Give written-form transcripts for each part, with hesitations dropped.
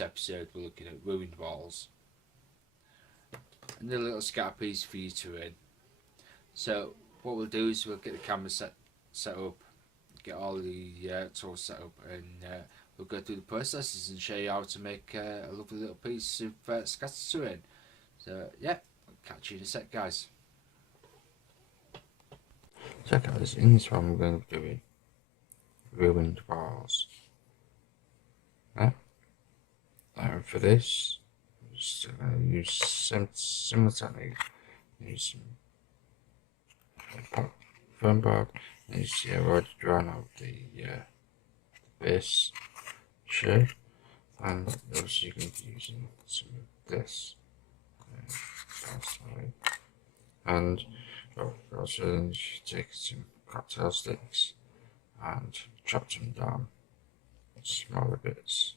this episode we're looking at ruined walls. And a little scatter piece for you to in. So what we'll do is we'll get the camera set up, get all the tools set up, and we'll go through the processes and show you how to make a lovely little piece of scatter terrain. So yeah, I'll catch you in a sec, guys. So guys, in this one we're going to be doing ruined walls. And for this, I'm just going to use similar technique. Use some foam board, and you see I've already drawn out the base shape, and also you can be using some of this and also then you take some cocktail sticks and chop them down in smaller bits.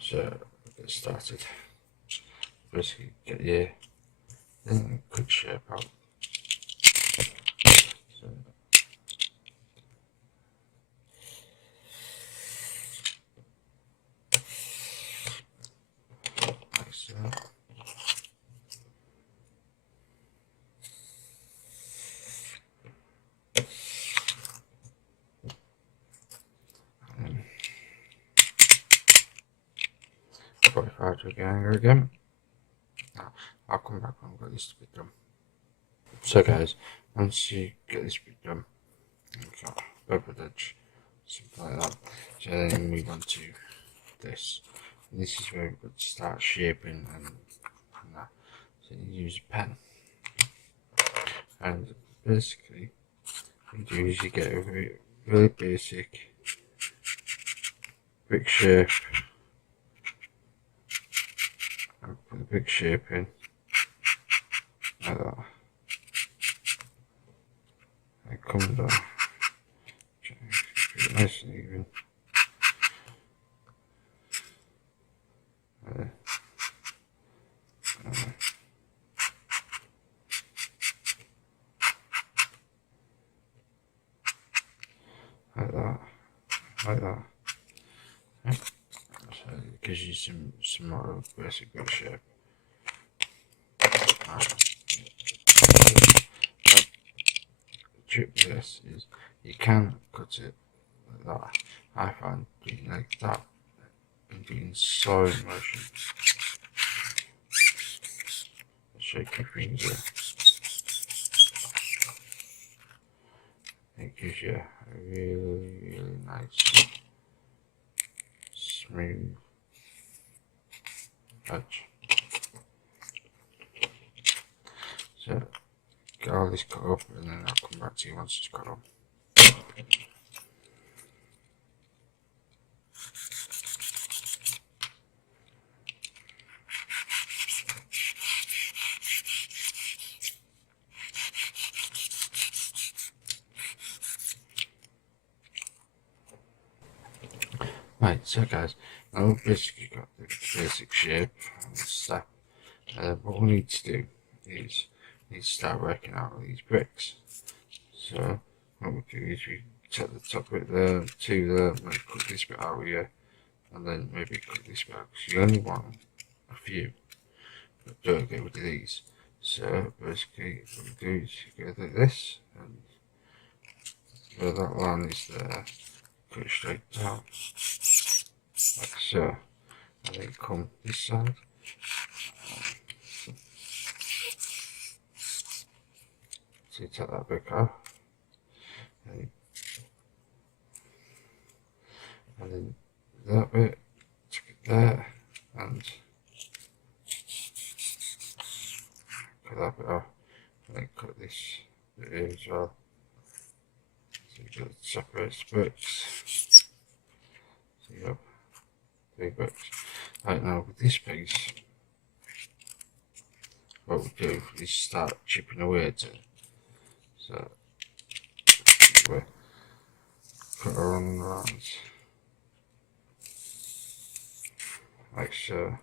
So we'll get started. Basically get your quick shape out. So, like so. And 45 degree angle again. I'll come back when I've got this bit done. So guys, once you get this bit done, you've got beveled edge, something like that. So then you move on to this. And this is where we've got to start shaping and that. So you use a pen. And basically, what you do is you get a really basic brick shape. And put the brick shape in like that. And come down. Keep it nice and even. Like that, like that. Okay. So it gives you some more basic brick shape. The trick with this is you can cut it like that. I find doing like that and doing slow motion. Shake your finger. It gives you a really nice smooth edge. So get all this cut up and then I'll come back to you once it's cut up. Right, so guys, now we've basically got the basic shape and the step. What we need to do is we need to start working out these bricks. So what we do is we set the top bit there, two there, maybe cut this bit out here, and then maybe cut this bit out, because you only want a few, but don't get rid of these. So basically what we do is you go like this, and where that line is there, cut it straight down, like so, and then come this side. So you take that brick off, and then that bit, stick it there, and cut that bit off, and then cut this bit here as well. So you got separate bricks. So you have 3 bricks. Right, now with this piece, what we do is start chipping away at it. So we cut around the lines like so.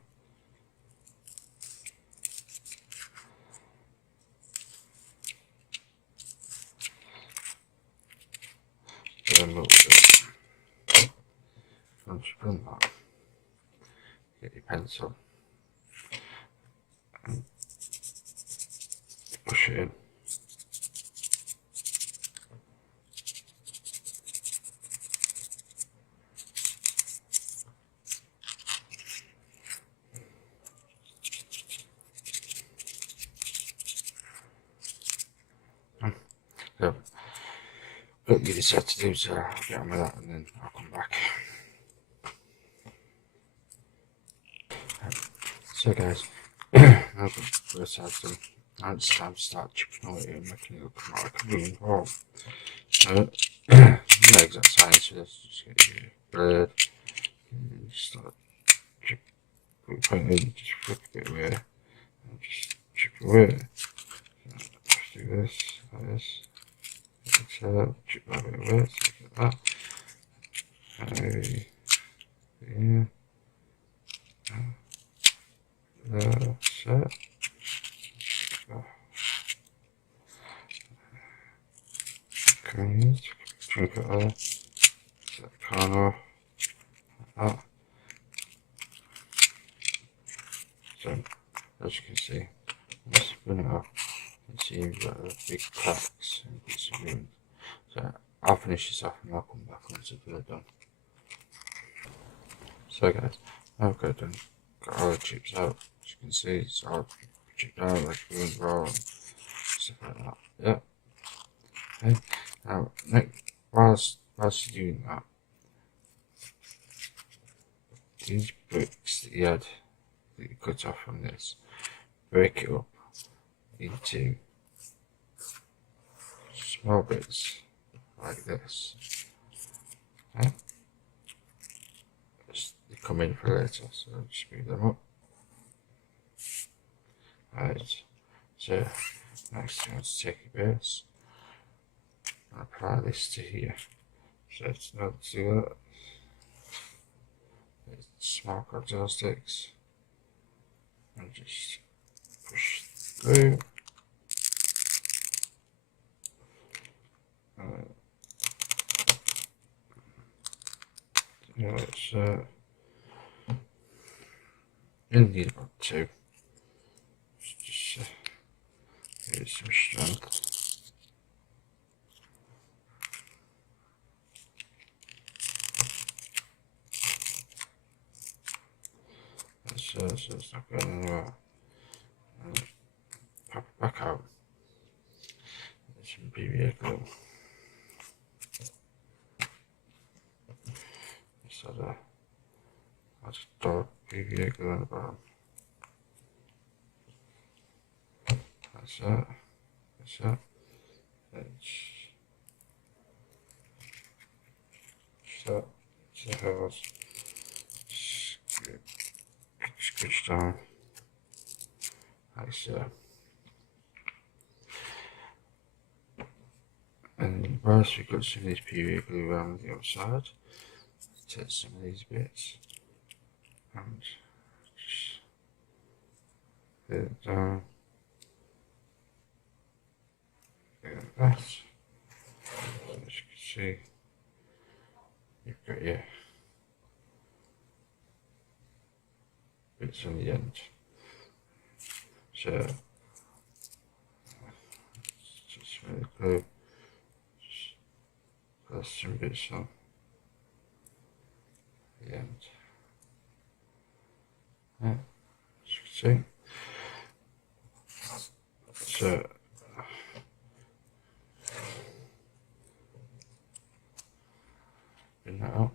Then a little bit. pencil and push it in. So, got you decide to do, so I'll get on with that and then I'll come back. So guys, I've got both sides done. Now it's time to start chipping away and making it look more like a wooden ball. So, no exact science for this, just get your blade and just start chip, put your point in, just flip a bit away and just chip away. So, just do this, like this. So chip that bit away, so like that. And maybe here. That's it. Come here, drink it there. Set the corner off, like that. So, as you can see, let's spin it off. You see you've got the big cracks and bits of room. So I'll finish this off and I'll come back once I've got it done. So guys, I've got it done. Got all the chips out. As you can see, it's all chipped out like a wooden roll and stuff like that. Yeah. Okay. Now, whilst you're doing that, these bricks that you had that you cut off from this, break it up into small bits like this. Okay. They come in for later, so just move them up. Right, so next thing is take a base and apply this to here. So it's not to that. It's small cocktail sticks and just push through. It's you'll need about two. Just give it some strength. So it's not going anywhere. Pop it back out. There's some PVA glue. So I'll just throw PVA glue on the bottom. That's it. That's it. So the hose. Scratch down. Like so. And whilst we've got some of this PVA glue around the outside, take some of these bits and just put it down like that. As you can see, you've got your bits on the end. So just with the glue, just press some bits on the end. Yeah, as you can see. So bring that up.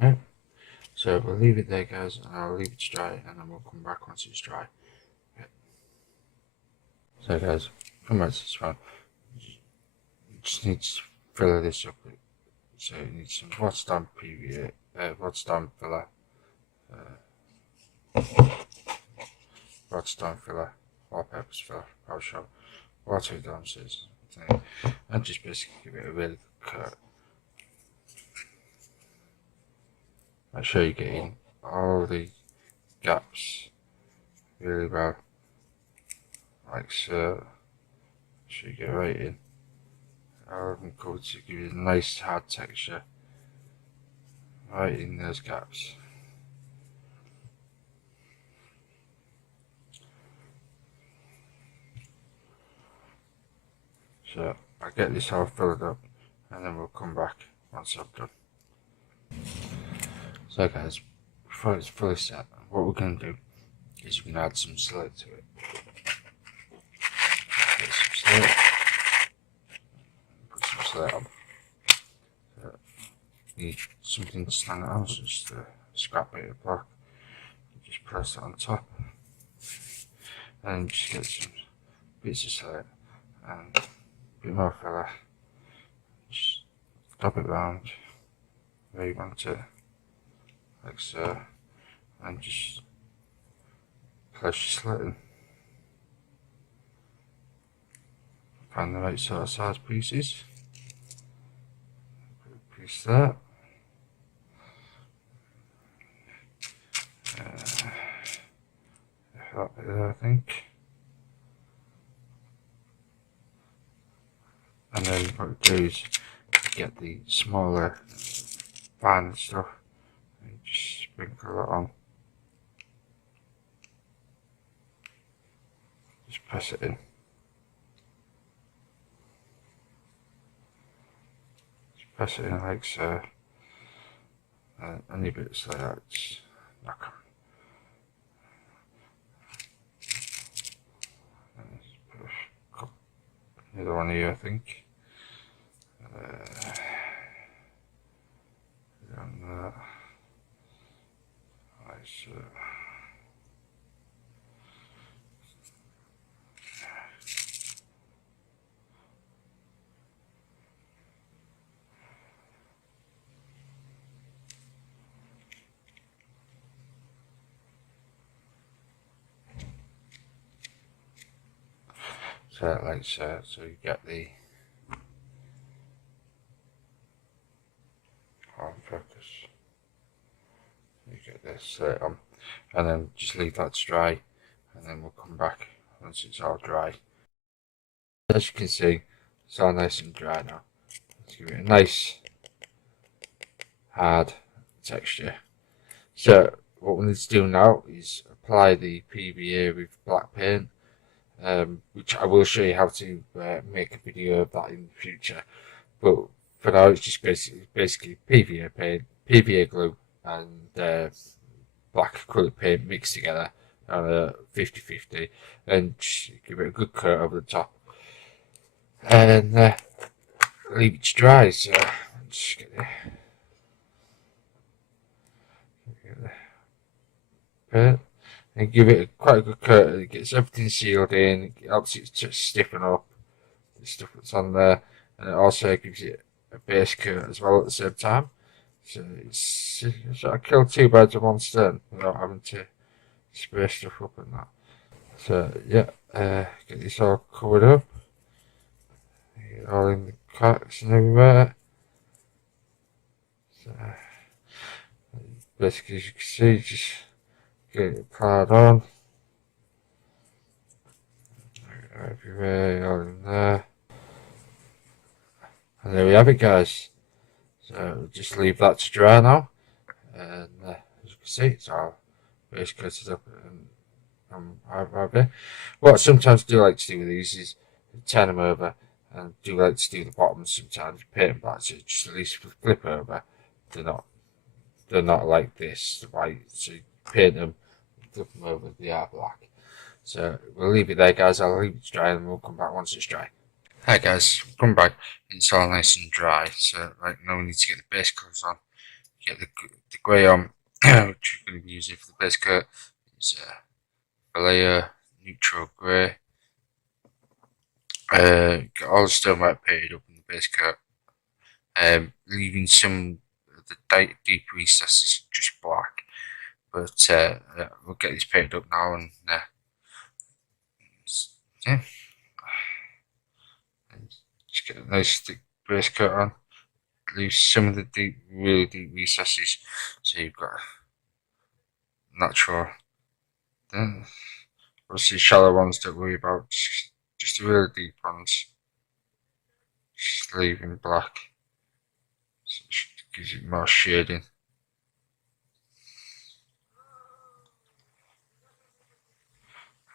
Right. So we'll leave it there, guys, and I'll leave it to dry, and then we'll come back once it's dry. Okay. So guys, come back to this one. You just need to fill this up. So you need some Waterstone PVA, Waterstone filler, Waterstone filler, wallpapers filler, power shop, water dancers, and just basically give it a really good coat. Make sure you're getting all the gaps really well, like so. So you get right in. All of them covered to give you a nice hard texture. right in those gaps. So I get this all filled up, and then we'll come back once I've done. So guys, before it's fully set, what we're going to do is we're going to add some slate to it. Get some slate, put some slate on. So need something to stand out, so just a scrap bit of black. Just press it on top, and just get some bits of slate and a bit more filler. Just dab it round where you want it, like so, and just place your slate in. Find the right sort of size pieces. Piece that. That bit there, I think. And then what we do is get the smaller fine stuff and just sprinkle it on. Just press it in. Just press it in like so. And any bits like that, just knock on. Another one here, I think. And that. Like so. So like so, so you get the on focus. You get this on, and then just leave that to dry, and then we'll come back once it's all dry. As you can see, it's all nice and dry now. Let's give it a nice hard texture. So what we need to do now is apply the PVA with black paint, which I will show you how to make a video of that in the future. But for now, it's just basically PVA paint, PVA glue, and black acrylic paint mixed together on a 50-50, and just give it a good coat over the top, and leave it to dry. So just get the paint and give it quite a good coat. It gets everything sealed in. It helps it to stiffen up the stuff that's on there, and it also gives it a base coat as well at the same time. So it's I killed two birds with one stone without having to spray stuff up and that. So yeah, get this all covered up. Get all in the cracks and everywhere. So basically, as you can see, just get it applied on everywhere, all in there. And there we have it, guys. So just leave that to dry now, and as you can see, it's all base coated up and happy. What I sometimes do like to do with these is turn them over, and do like to do the bottoms sometimes, paint them black, so just at least flip over. They're not like this, the white. So you paint them, flip them over, they are black. So we'll leave it there, guys. I'll leave it to dry, and we'll come back once it's dry. Hi guys, come back. It's all nice and dry. So right now we need to get the base colours on. Get the grey on, which we're going to be using for the base coat. It's Vallejo Neutral Grey. Got all the stonework painted up in the base coat. Leaving some of the deep recesses just black. But we'll get this painted up now, and yeah. Just get a nice thick base coat on. Leave some of the really deep recesses, so you've got natural. Then obviously shallow ones don't worry about. Just the really deep ones, just leaving black. So it gives it more shading.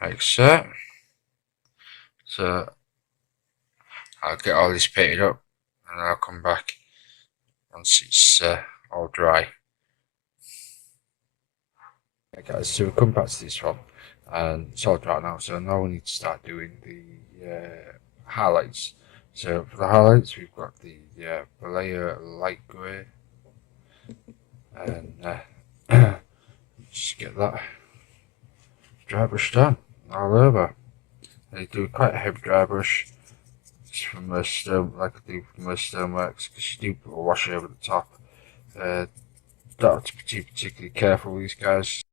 like so. So I'll get all this painted up and I'll come back once it's all dry. Okay guys, so we'll come back to this one and it's all dry now, so now we need to start doing the highlights. So for the highlights we've got the Vallejo light grey and just get that dry brush done all over. I do quite a heavy dry brush from the stone, like I do from the stoneworks, because you do put a wash over the top. Don't have to be too particularly careful with these guys.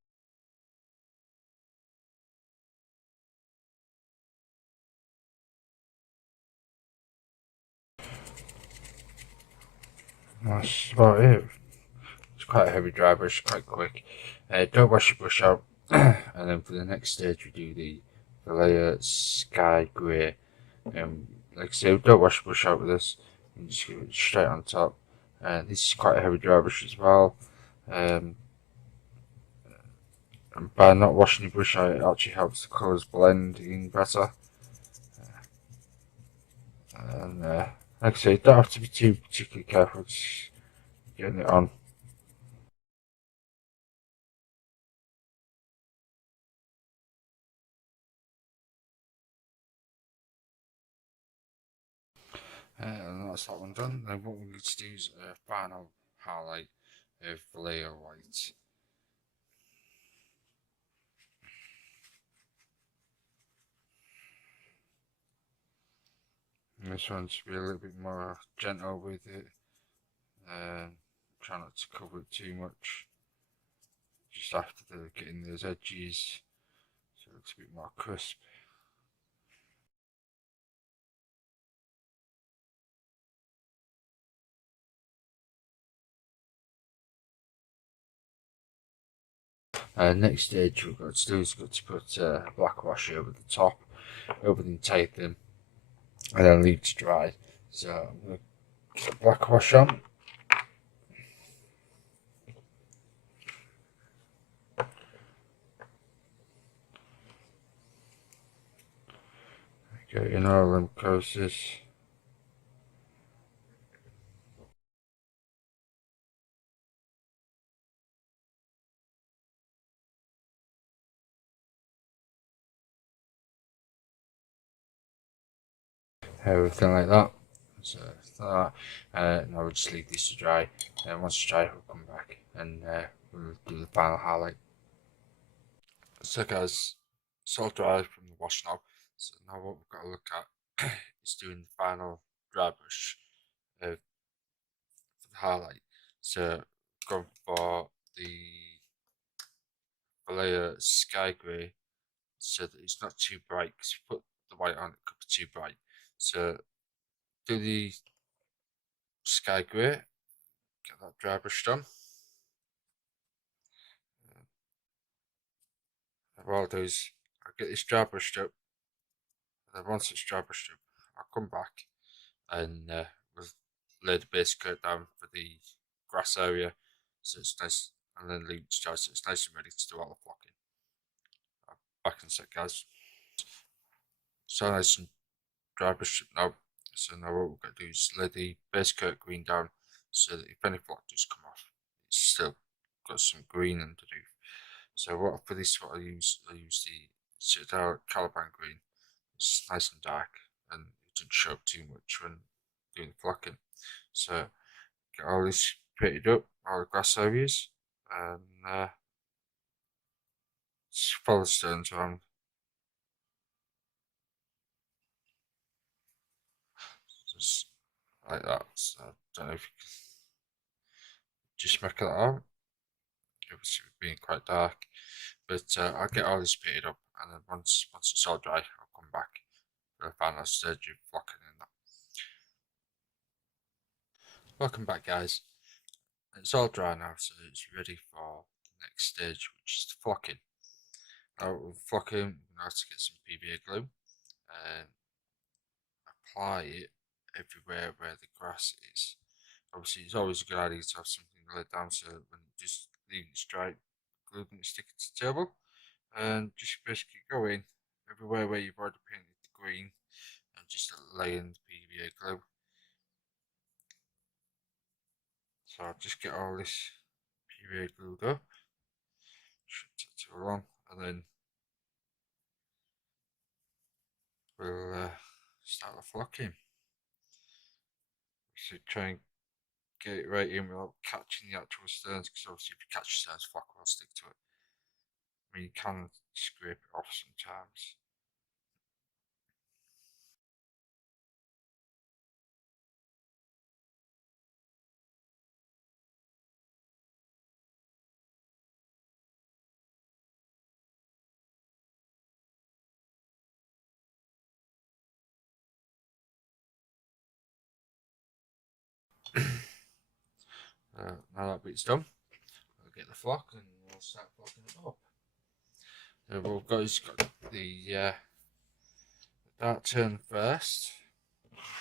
That's about it. It's quite a heavy dry brush, quite quick. Don't wash your brush out. And then for the next stage we do the Vallejo Sky Grey. Like I say, don't wash your brush out with this. You just give it straight on top. This is quite a heavy dry brush as well. And by not washing your brush out, it actually helps the colours blend in better. And like I say, you don't have to be too particularly careful just getting it on. And that's that one done. Then what we need to do is a final highlight of Vallejo white. And this one should be a little bit more gentle with it. Try not to cover it too much. Just after getting those edges, so it looks a bit more crisp. Next stage we've got to do is put black wash over the top, over the entire thing, and then leave it to dry. So I'm going to put black wash on. Get in all them coasters. Everything like that. So that, now we'll just leave this to dry, and once it's dry, we'll come back and we'll do the final highlight. So guys, it's all dry from the wash now. So now what we've got to look at is doing the final dry brush for the highlight. So going for the Vallejo Sky Grey, so that it's not too bright, because if you put the white on, it could be too bright. So do the Sky Grey, get that dry brush done. What I'll do is I'll get this dry brushed up, and then once it's dry brushed up, I'll come back and we'll lay the base coat down for the grass area, so it's nice, and then leave it to dry so it's nice and ready to do all the flocking. Back in a sec, guys. So nice and dry brushed up now. So now what we're going to do is lay the base coat green down, so that if any flock does come off, it's still got some green underneath. So what for this, what I use the Citadel Caliban green. It's nice and dark, and it doesn't show up too much when doing the flocking. So get all this painted up, all the grass areas, and just follow the stones around. Just like that. So I don't know if you can just make that out. Obviously, being quite dark, but I'll get all this painted up, and then once it's all dry, I'll come back for the final stage of flocking and that. Welcome back, guys. It's all dry now, so it's ready for the next stage, which is the flocking. Now, with flocking, we're going to have to get some PVA glue and apply it everywhere where the grass is. Obviously, it's always a good idea to have something laid down so when you just leave it dry, glue doesn't stick to the table. And just basically go in everywhere where you've already painted the green, and just laying the PVA glue. So I'll just get all this PVA glued up, shouldn't take too long, and then we'll start the flocking. So try and get it right in without catching the actual stearns, because obviously if you catch the stearns, flock will stick to it. I mean, you can scrape it off sometimes. Now that bit's done, we'll get the flock and we'll start flocking it up. So we've got the dart turn first.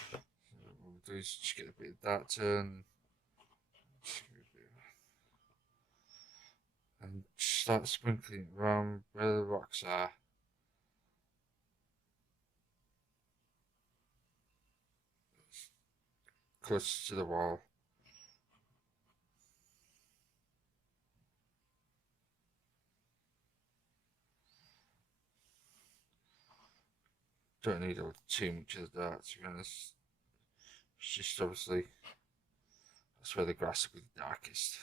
So what we'll do is just get a bit of dart turn and start sprinkling it around where the rocks are. Close to the wall. Don't need too much of the dart, to be honest. It's just obviously that's where the grass will be the darkest.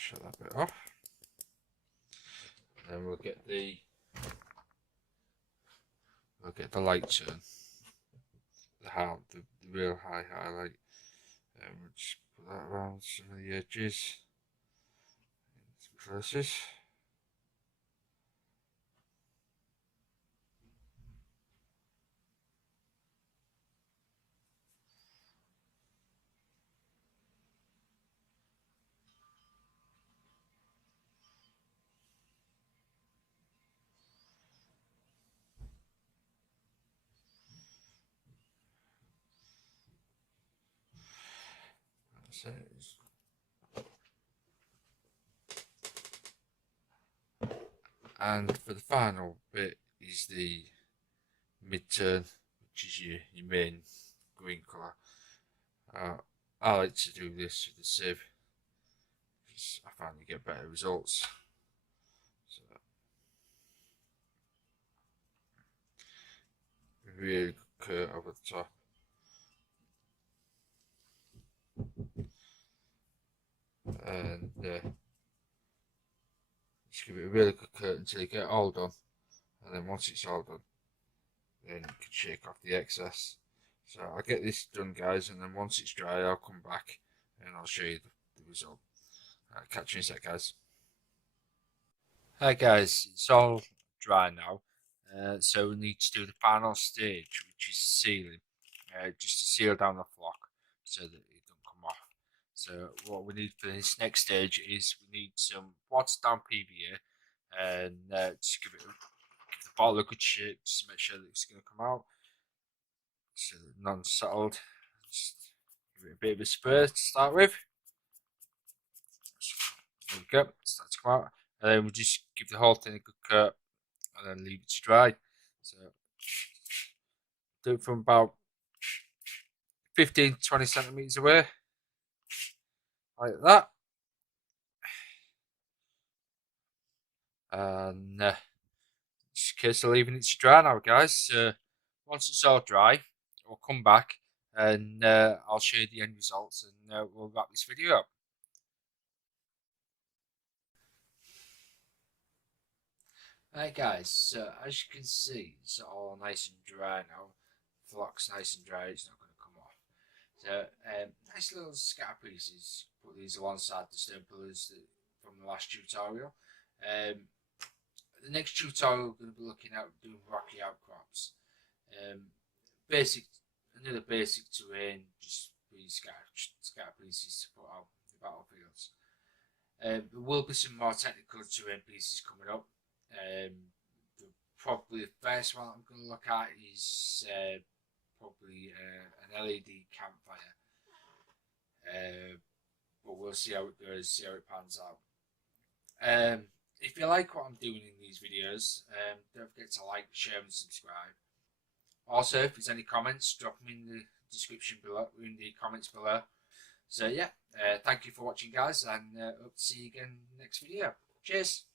Shut that bit off. And then we'll get the light turn. The real high highlight. And we'll just put that around some of the edges. Some places. That's it. And for the final bit is the mid-turn, which is your main green colour. I like to do this with the sieve because I find you get better results. So really good curve over the top. And just give it a really good curve until you get it all done. And then once it's all done, then you can shake off the excess. So I'll get this done, guys, and then once it's dry, I'll come back and I'll show you the result. Catch you in a sec, guys. Hi guys, it's all dry now, so we need to do the final stage, which is sealing, just to seal down the flock so that it don't come off. So what we need for this next stage is we need some watered down PVA, and just give the bottle a good shape just to make sure that it's going to come out, so that non-settled. Just give it a bit of a spray to start with. There we go, start to come out, and then we just give the whole thing a good coat and then leave it to dry. So do it from about 15 to 20 centimeters away, like that. And just a case of leaving it to dry now, guys. Once it's all dry, we'll come back and I'll show you the end results, and we'll wrap this video up. Right guys, so as you can see, it's all nice and dry now. Flock's nice and dry, it's not going to come off. So nice little scatter pieces. Put these alongside the stone pillars from the last tutorial. The next tutorial we're going to be looking at doing rocky outcrops. Basic another basic terrain, just really scatter pieces to put out the battlefields. There will be some more technical terrain pieces coming up. Probably the first one I'm going to look at is probably an LED campfire. But we'll see how it goes, see how it pans out. If you like what I'm doing in these videos, don't forget to like, share and subscribe. Also, if there's any comments, drop them in the description below, in the comments below. So yeah, thank you for watching, guys, and hope to see you again next video. Cheers.